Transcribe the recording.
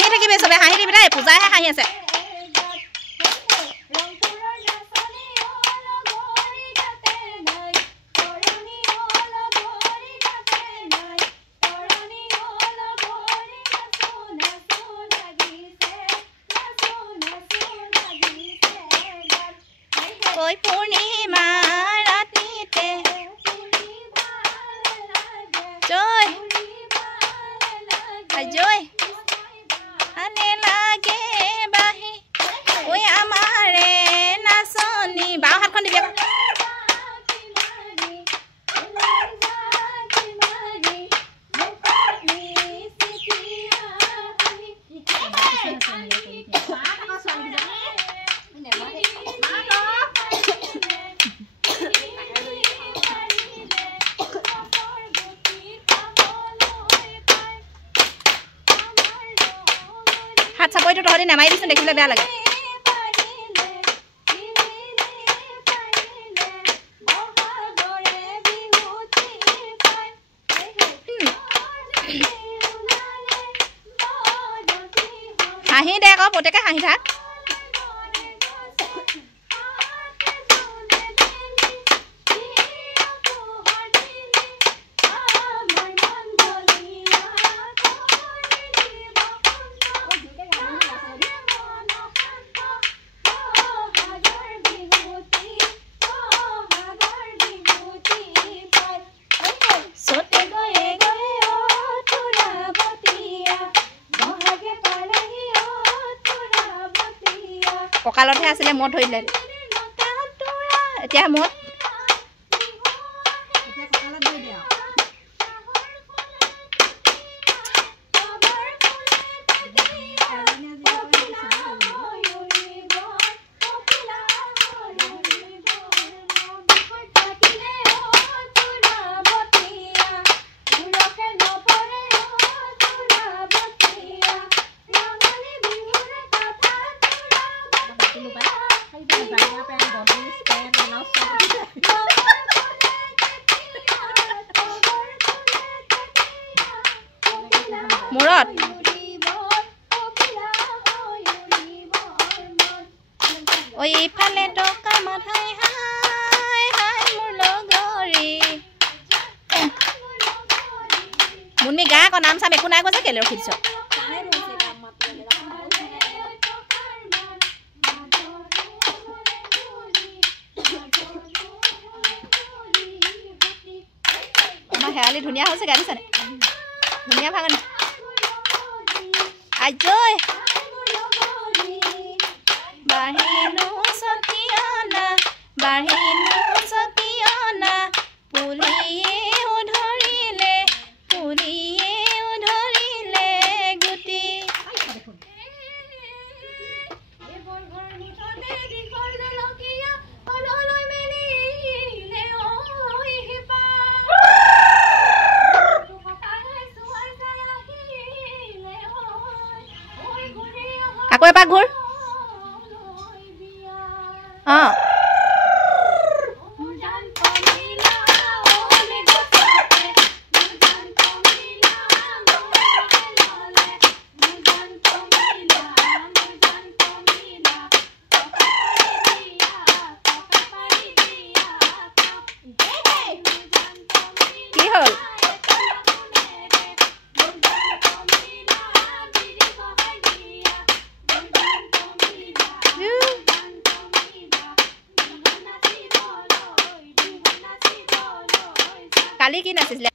হাঁহি থাকিবি চবে হাঁহি দিবি দেই পূজাইহে হাঁহি আছে ঐ পূৰ্ণিমা ৰাতিতে জয় জয় আনে লাগে বাহি ঐ আমাৰে নাচনি বাও হাতখন দিবি হাত চাপৰিটো তহঁতি নামাৰিবিচোন দেখিবলৈ বেয়া লাগে হাঁহি দে আকৌ প্ৰত্যেকে হাঁহি থাক কঁকালতহে আছিলে মদ ধৰিলে এতিয়া মদ মূৰত ঐ ইফালে টকা মাথাই হাই হাই মোৰ লগৰী মুন্মি গা আকৌ নাম চাম একো নাই কৈছে কেলে ৰখি দিছ আমাৰ হেৰালি ধুনীয়া হৈছে গাই দিছেনে ধুনীয়া ভাঙনি আজয় বাহিনো সতিয়ানা পুলিয়ে উধৰিলে গুটি আকৌ এপাক ঘূৰ অঁ কি হ'ল কালি কি নাচিছিলে